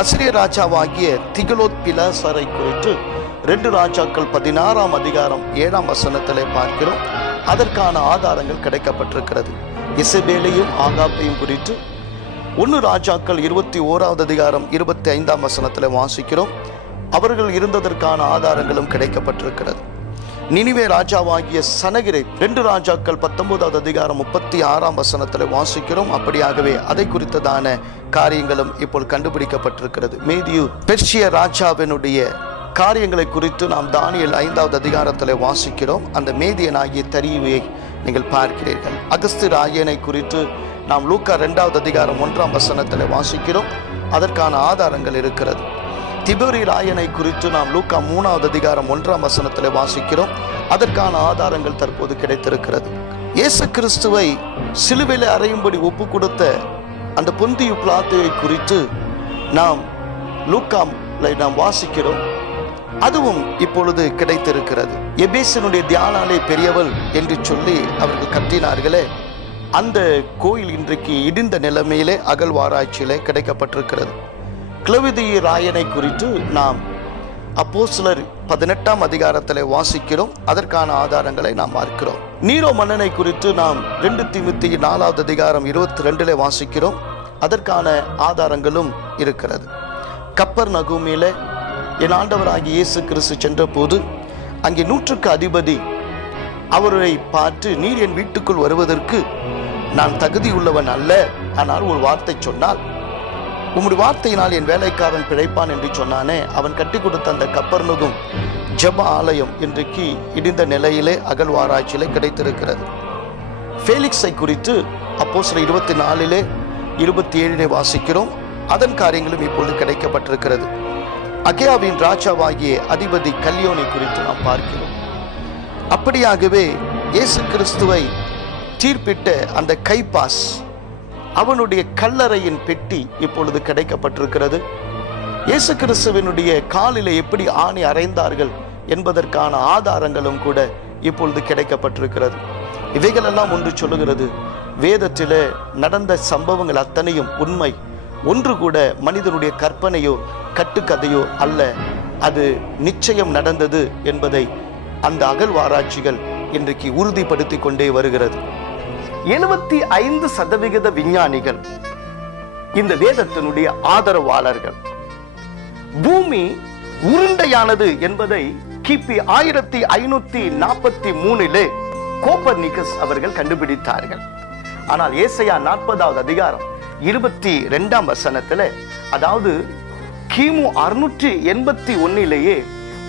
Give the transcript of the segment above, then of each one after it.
அசிரிய ராஜாவாகிய திகிலோத் பிலேசரை குறித்து 2 ராஜாக்கள் 16ஆம் அதிகாரம் 7ஆம் வசனத்திலே பார்க்கிறோம். அதற்கான ஆதாரங்கள் கிடைக்கப்பட்டிருக்கிறது. இசபேலையும் ஆகாப்பையும் குறித்து 1 ராஜாக்கள் 21ஆவது அதிகாரம் 25ஆம் வசனத்திலே வாசிக்கிறோம். அவர்கள் இருந்ததற்கான ஆதாரங்களும் கிடைக்கப்பட்டிருக்கிறது. நினிவே ராஜாவாகிய சனகிரை 2 ராஜாக்கள் 19ஆவது அதிகாரம் 36ஆம் வசனத்தில் வாசிக்கிறோம். அப்படியாகவே அதை குறித்ததான காரியங்களும் இப்போ கண்டுபிடிக்கப்பட்டிருக்கிறது. மேதியு பெர்ஷிய ராஜாவினுடைய காரியங்களை குறித்து நாம் தானியேல் 5ஆவது அதிகாரத்தில் வாசிக்கிறோம். அந்த மேதியனாகிய தரியுவை நீங்கள் பார்க்கிறீர்கள். அகஸ்து ராயனை குறித்து நாம் லூக்கா 2ஆவது அதிகாரம் 1ஆம் வசனத்தில் வாசிக்கிறோம். அதற்கான ஆதாரங்கள் இருக்கிறது. திபேரி ராயனை குறித்து நாம் லூக்கா 3ஆவது அதிகாரம் 1ஆம் வசனத்தில் வாசிக்கிறோம். அதற்கான ஆதாரங்கள் தற்போது கிடைத்திருக்கிறது. இயேசு கிறிஸ்துவை சிலுவையில் அறையும்படி ஒப்பு கொடுத்த அந்த பொந்தியு பிலாத்துவை குறித்து நாம் லூக்கால நாம் வாசிக்கிறோம். அதுவும் இப்பொழுது கிடைத்திருக்கிறது. எபேசினுடைய தியானாலே பெரியவள் என்று சொல்லி அவர்கள் கட்டினார்களே, அந்த கோயில் இன்றைக்கு இடிந்த நிலைமையிலே அகழ்வாராய்ச்சியிலே கிடைக்கப்பட்டிருக்கிறது. கிளவிதிய ராயனை குறித்து நாம் அப்போஸ்தலர் 18ஆம் அதிகாரத்தில் வாசிக்கிறோம். அதற்கான ஆதாரங்களை நாம் பார்க்கிறோம். நீரோ மன்னனை குறித்து நாம் 2 தீமோத்தேயு 4ஆவது அதிகாரம் 22 வாசிக்கிறோம். அதற்கான ஆதாரங்களும் இருக்கிறது. கப்பர் நகூமிலே என் ஆண்டவராகிய இயேசு கிறிஸ்து சென்ற போது அங்கே 100க்கு அதிபதி அவரை பார்த்து, நீர் என் வீட்டுக்குள் வருவதற்கு நான் தகுதியுள்ளவன் அல்ல, ஆனால் ஒரு வார்த்தை சொன்னால் உம்முடைய வார்த்தையினால் என் வேலைக்காரன் பிழைப்பான் என்று சொன்னானே. அவன் கட்டி கொடுத்த அந்த கப்பர்நகும் ஜெப ஆலயம் இன்றைக்கு இடிந்த நிலையிலே அகழ்வாராய்ச்சியிலே கிடைத்திருக்கிறது. ஃபேலிக்ஸை குறித்து அப்போஸ்தலர் 24 27 வாசிக்கிறோம். அதன் காரியங்களும் இப்பொழுது கிடைக்கப்பட்டிருக்கிறது. அகேயாவின் ராஜாவாகிய அதிபதி கல்யோனை குறித்து நாம் பார்க்கிறோம். அப்படியாகவே இயேசு கிறிஸ்துவை தீர்ப்பிட்ட அந்த கைபாஸ், அவனுடைய கல்லறையின் பெட்டி இப்பொழுது கிடைக்கப்பட்டிருக்கிறது. இயேசு கிறிஸ்துவினுடைய காலிலே எப்படி ஆணி அறைந்தார்கள் என்பதற்கான ஆதாரங்களும் கூட இப்பொழுது கிடைக்கப்பட்டிருக்கிறது. இவைகளெல்லாம் ஒன்று சொல்லுகிறது, வேதத்திலே நடந்த சம்பவங்கள் அத்தனையும் உண்மை, ஒன்று கூட மனிதனுடைய கற்பனையோ கட்டுக்கதையோ அல்ல, அது நிச்சயம் நடந்தது என்பதை அந்த அகழ்வாராய்ச்சிகள் இன்றைக்கு உறுதிப்படுத்தி கொண்டே வருகிறது. 75% விஞ்ஞானிகள் இந்த வேதத்தினுடைய ஆதரவாளர்கள். பூமி உருண்டையானது என்பதை கிபி 1543 கோப்பர்னிக்கஸ் அவர்கள் கண்டுபிடித்தார்கள். ஆனால் ஏசாயா 40ஆவது அதிகாரம் 22ஆம் வசனத்தில், அதாவது கிமு 681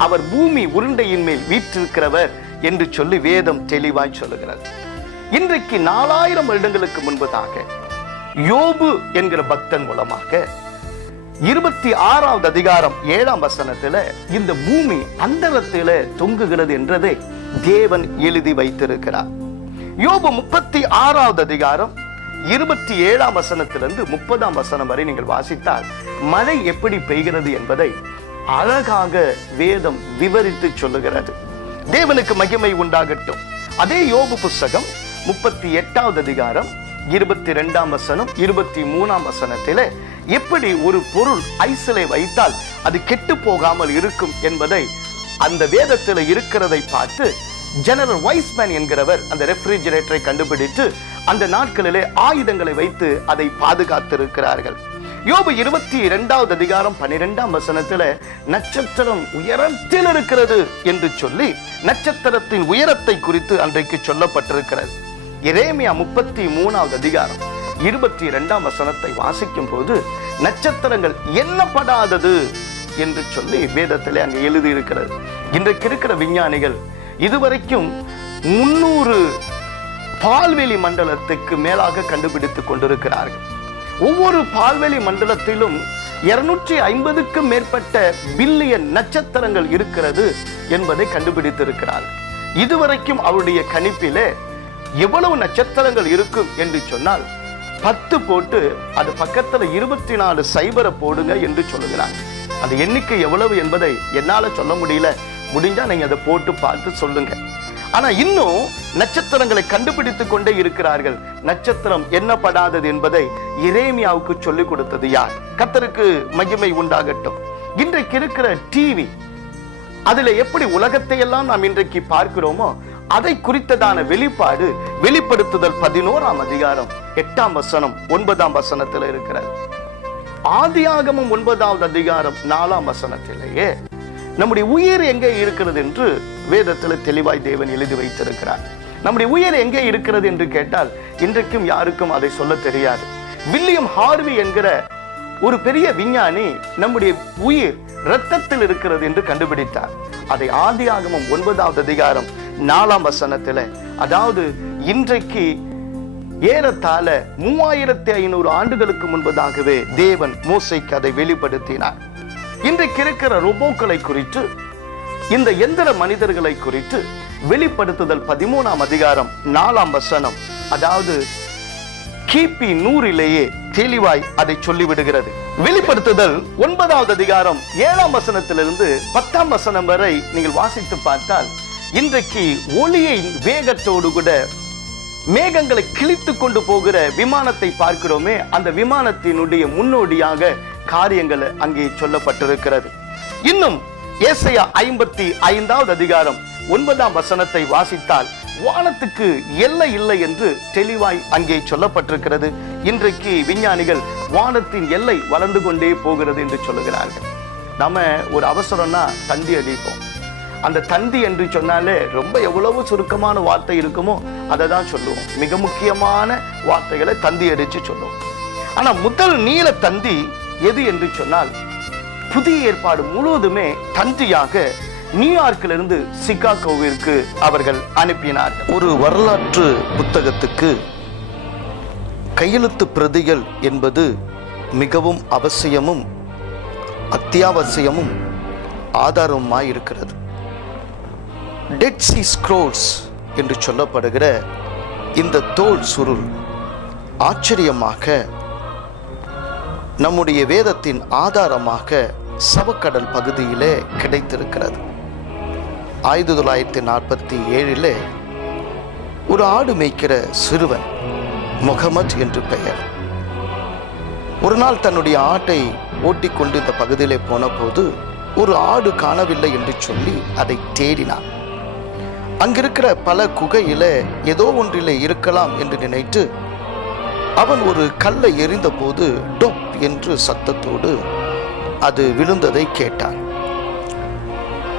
அவர் பூமி உருண்டையின் மேல் வீற்றிருக்கிறவர் என்று சொல்லி வேதம் தெளிவாய் சொல்லுகிறது. இன்றைக்கு 4000 வருடங்களுக்கு முன்பதாக யோபு என்கிற பக்தன் மூலமாக 26ஆவது அதிகாரம் 7ஆம் வசனத்தில் இந்த பூமி அந்தரத்தில் தொங்குகிறது என்றதை தேவன் எழுதி வைத்திருக்கிறார். யோபு 36ஆவது அதிகாரம் 27ஆம் வசனத்திலிருந்து 30ஆம் வசனம் வரை நீங்கள் வாசித்தால் மழை எப்படி பெய்கிறது என்பதை அழகாக வேதம் விவரித்து சொல்லுகிறது. தேவனுக்கு மகிமை உண்டாகட்டும். அதே யோபு புஸ்தகம் 38ஆவது அதிகாரம் 22ஆம் வசனம் 23ஆம் வசனத்திலே எப்படி ஒரு பொருள் ஐசிலே வைத்தால் அது கெட்டு போகாமல் இருக்கும் என்பதை அந்த வேதத்தில் இருக்கிறதை பார்த்து ஜெனரல் வைஸ்மேன் என்கிறவர் அந்த ரெஃப்ரிஜரேட்டரை கண்டுபிடித்து அந்த நாட்களிலே ஆயுதங்களை வைத்து அதை பாதுகாத்திருக்கிறார்கள். யோபு 22ஆவது அதிகாரம் 12ஆம் வசனத்தில் நட்சத்திரம் உயரத்தில் இருக்கிறது என்று சொல்லி நட்சத்திரத்தின் உயரத்தை குறித்து அன்றைக்கு சொல்லப்பட்டிருக்கிறது. எரேமியா 33ஆவது அதிகாரம் 22ஆம் வசனத்தை வாசிக்கும் போது நட்சத்திரங்கள் எண்ணப்படாதது என்று சொல்லி வேதத்திலே அங்கே எழுதி இருக்கிறது. இன்றைக்கு இருக்கிற விஞ்ஞானிகள் இதுவரைக்கும் 300 பால்வெளி மண்டலத்துக்கு மேலாக கண்டுபிடித்துக் கொண்டிருக்கிறார்கள். ஒவ்வொரு பால்வெளி மண்டலத்திலும் 250க்கும் மேற்பட்ட பில்லியன் நட்சத்திரங்கள் இருக்கிறது என்பதை கண்டுபிடித்திருக்கிறார்கள். இதுவரைக்கும் அவருடைய கணிப்பிலே எவ்வளவு நட்சத்திரங்கள் இருக்கும் என்று சொன்னால் 10 போட்டு அது பக்கத்தில் 24 சைபரை போடுங்க என்று சொல்லுகிறார். அந்த எண்ணிக்கை எவ்வளவு என்பதை என்னால சொல்ல முடியல. முடிஞ்சா நீங்க அதை போட்டு பார்த்து சொல்லுங்க. ஆனா இன்னும் நட்சத்திரங்களை கண்டுபிடித்துக் கொண்டே இருக்கிறார்கள். நட்சத்திரம் எண்ணப்படாதது என்பதை எரேமியாவுக்கு சொல்லிக் கொடுத்தது யார்? கர்த்தருக்கு மகிமை உண்டாகட்டும். இன்றைக்கு இருக்கிற டிவி, அதுல எப்படி உலகத்தை எல்லாம் நாம் இன்றைக்கு பார்க்கிறோமோ அதை குறித்ததான வெளிப்பாடு வெளிப்படுத்துதல் 11ஆம் அதிகாரம் 8ஆம் வசனம் 9ஆம் வசனத்தில் இருக்கிறது. ஆதியாகமம் 9வது அதிகாரம் 4ஆம் வசனத்திலேயே நம்முடைய உயிர் எங்கே இருக்கிறது என்று வேதத்தில் தெளிவாய் தேவன் எழுதி வைத்திருக்கிறார். நம்முடைய உயிர் எங்கே இருக்கிறது என்று கேட்டால் இன்றைக்கும் யாருக்கும் அதை சொல்ல தெரியாது. வில்லியம் ஹார்வி என்கிற ஒரு பெரிய விஞ்ஞானி நம்முடைய உயிர் இரத்தத்தில் இருக்கிறது என்று கண்டுபிடித்தார். அதை ஆதியாகமம் 9வது அதிகாரம் 4ஆம் வசனத்தில், அதாவது இன்றைக்கு ஏறத்தாழ 3500 ஆண்டுகளுக்கு முன்பதாகவே தேவன் மோசேக்கு அதை வெளிப்படுத்தினார். இன்றைக்கு இருக்கிற ரோபோக்களை குறித்து, இந்த எந்திர மனிதர்களை குறித்து வெளிப்படுத்துதல் 13ஆம் அதிகாரம் 4ஆம் வசனம், அதாவது கிபி 100லேயே தெளிவாய் அதை சொல்லிவிடுகிறது. வெளிப்படுத்துதல் 9வது அதிகாரம் 7ஆம் வசனத்திலிருந்து 10ஆம் வசனம் வரை நீங்கள் வாசித்து பார்த்தால், இன்றைக்கு ஒளியின் வேகத்தோடு கூட மேகங்களை கிழித்து கொண்டு போகிற விமானத்தை பார்க்கிறோமே, அந்த விமானத்தினுடைய முன்னோடியாக காரியங்கள் அங்கே சொல்லப்பட்டிருக்கிறது. இன்னும் ஏசாயா 55வது அதிகாரம் 9ஆம் வசனத்தை வாசித்தால் வானத்துக்கு எல்லை இல்லை என்று தெளிவாய் அங்கே சொல்லப்பட்டிருக்கிறது. இன்றைக்கு விஞ்ஞானிகள் வானத்தின் எல்லை வளர்ந்து கொண்டே போகிறது என்று சொல்லுகிறார்கள். நாம ஒரு அவசரம்னா தந்தி அடிப்போம். அந்த தந்தி என்று சொன்னாலே ரொம்ப எவ்வளவு சுருக்கமான வார்த்தை இருக்குமோ அதை தான் சொல்லுவோம். மிக முக்கியமான வார்த்தைகளை தந்தி அடிச்சு சொல்லுவோம். ஆனா முதல் நீல தந்தி எது என்று சொன்னால், புதிய ஏற்பாடு முழுவதுமே தந்தியாக நியூயார்க்கிலிருந்து சிகாகோவிற்கு அவர்கள் அனுப்பினார்கள். ஒரு வரலாற்று புத்தகத்துக்கு கையெழுத்து பிரதிகள் என்பது மிகவும் அவசியமும் அத்தியாவசியமும் ஆதாரமாய் இருக்கிறது. டெட் சி ஸ்க்ரோல்ஸ் என்று சொல்லப்படுகிற இந்த தோல் சுருள் ஆச்சரியமாக நம்முடைய வேதத்தின் ஆதாரமாக சவக்கடல் பகுதியிலே கிடைத்திருக்கிறது. 1947 ஒரு ஆடு மேய்க்கிற சிறுவன் முகமது என்று பெயர் ஒரு நாள் தன்னுடைய ஆட்டை ஓட்டிக்கொண்டு இந்த பகுதியிலே போன போது ஒரு ஆடு காணவில்லை என்று சொல்லி அதை தேடினான். அங்கிருக்கிற பல குகையில ஏதோ ஒன்றிலே இருக்கலாம் என்று நினைத்து அவன் ஒரு கல்லை எறிந்த போது டொப் என்று சத்தத்தோடு அது விழுந்ததை கேட்டான்.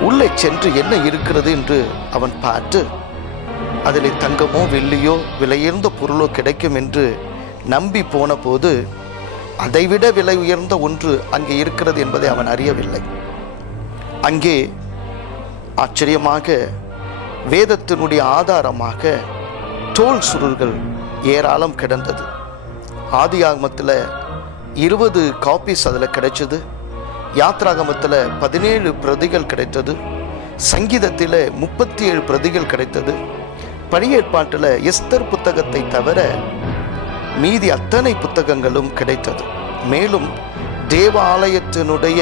உள்ளே சென்று என்ன இருக்கிறது என்று அவன் பார்த்து அதில் தங்கமோ வெள்ளியோ விலையுயர்ந்த பொருளோ கிடைக்கும் என்று நம்பி போன போது அதைவிட விலை உயர்ந்த ஒன்று அங்கே இருக்கிறது என்பதை அவன் அறியவில்லை. அங்கே ஆச்சரியமாக வேதத்தினுடைய ஆதாரமாக தோல் சுருள்கள் ஏராளம் கிடந்தது. ஆதியாகமத்தில் 20 காப்பீஸ் அதில் கிடைச்சது. யாத்ராகமத்தில் 17 பிரதிகள் கிடைத்தது. சங்கீதத்தில் 37 பிரதிகள் கிடைத்தது. பழைய ஏற்பாட்டில் எஸ்தர் புத்தகத்தை தவிர மீதி அத்தனை புத்தகங்களும் கிடைத்தது. மேலும் தேவாலயத்தினுடைய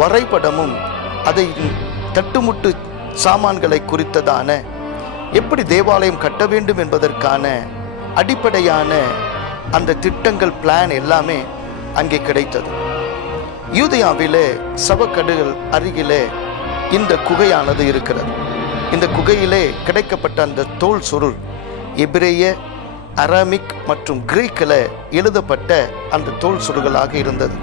வரைபடமும் அதை தட்டுமுட்டு சாமான்களை குறித்ததான எப்படி தேவாலயம் கட்ட வேண்டும் என்பதற்கான அடிப்படையான அந்த திட்டங்கள் பிளான் எல்லாமே அங்கே கிடைத்தது. யூதேயாவிலே சவக்கடல் அருகிலே இந்த குகையானது இருக்கிறது. இந்த குகையிலே கிடைக்கப்பட்ட அந்த தோல் சுருள் எபிரேய, அரமிக் மற்றும் கிரீக்கில் எழுதப்பட்ட அந்த தோல் சுருள்களாக இருந்தது.